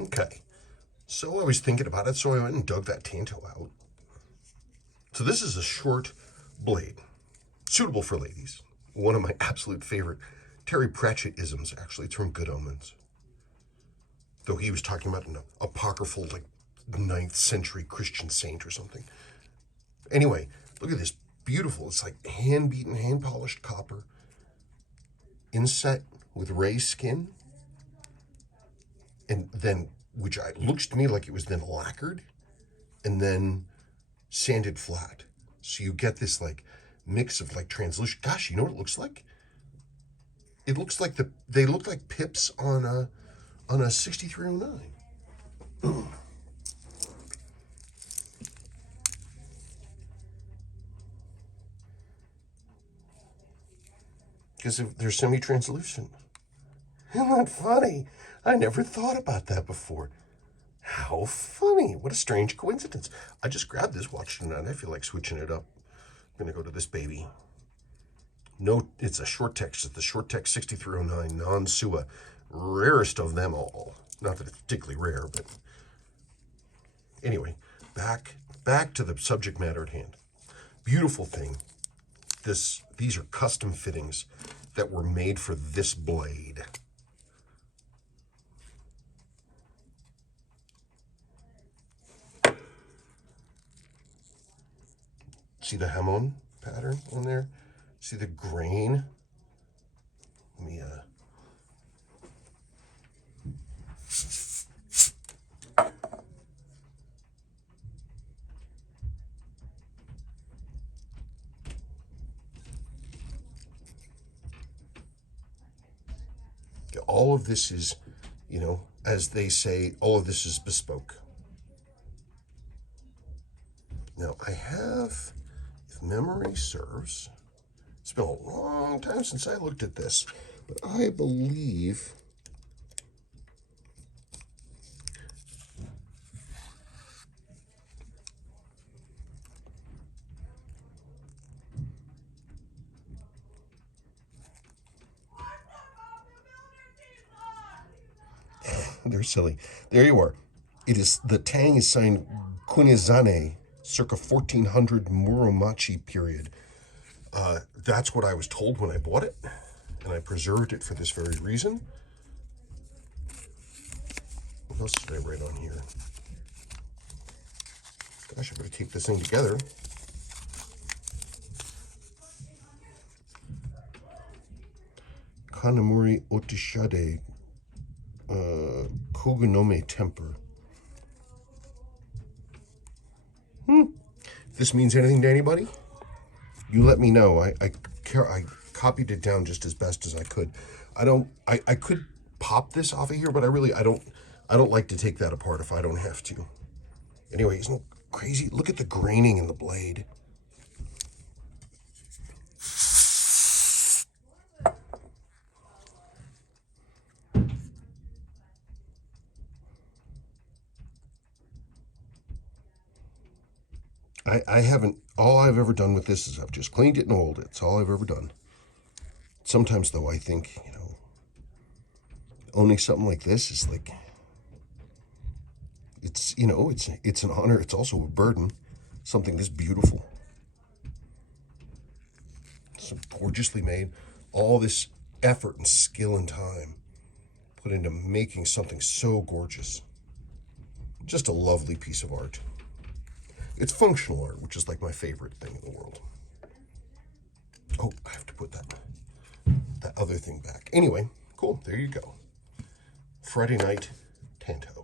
Okay, so I was thinking about it, so I went and dug that Tantō out. So this is a short blade, suitable for ladies. One of my absolute favorite Terry Pratchett-isms, actually. It's from Good Omens. Though he was talking about an apocryphal, like, 9th century Christian saint or something. Anyway, look at this. Beautiful. It's like hand-beaten, hand-polished copper. Inset with rayskin. And then, which looks to me like it was then lacquered. And then sanded flat. So you get this, like, mix of, like, translucent. Gosh, you know what it looks like? It looks like they look like pips on a 6309. Because they're semi-translucent. Isn't that funny? I never thought about that before. How funny. What a strange coincidence. I just grabbed this watch tonight. I feel like switching it up. I'm going to go to this baby. No, it's a short text. It's the short text 6309 non-Sua. Rarest of them all. Not that it's particularly rare, but anyway, back to the subject matter at hand. Beautiful thing. These are custom fittings that were made for this blade. See the hamon pattern on there? See the grain? Let me all of this is, you know, as they say, all of this is bespoke. Now I have, if memory serves, it's been a long time since I looked at this, but I believe they're silly. There you are. It is, the tang is signed Kunizane, circa 1400 Muromachi period. That's what I was told when I bought it, and I preserved it for this very reason. What else did I write on here? Gosh, I better keep this thing together. Kanamori Otishade, Kogunome temper. If this means anything to anybody, you let me know. I copied it down just as best as I could. I could pop this off of here, but I don't like to take that apart if I don't have to. Anyway, isn't it crazy? Look at the graining in the blade. I haven't, all I've ever done with this is I've just cleaned it and oiled it. It's all I've ever done. Sometimes, though, I think, you know, owning something like this is like, it's, you know, it's an honor. It's also a burden. Something this beautiful. So gorgeously made. All this effort and skill and time put into making something so gorgeous. Just a lovely piece of art. It's functional art, which is like my favorite thing in the world. Oh, I have to put that other thing back. Anyway, cool. There you go. Friday Night Tantō.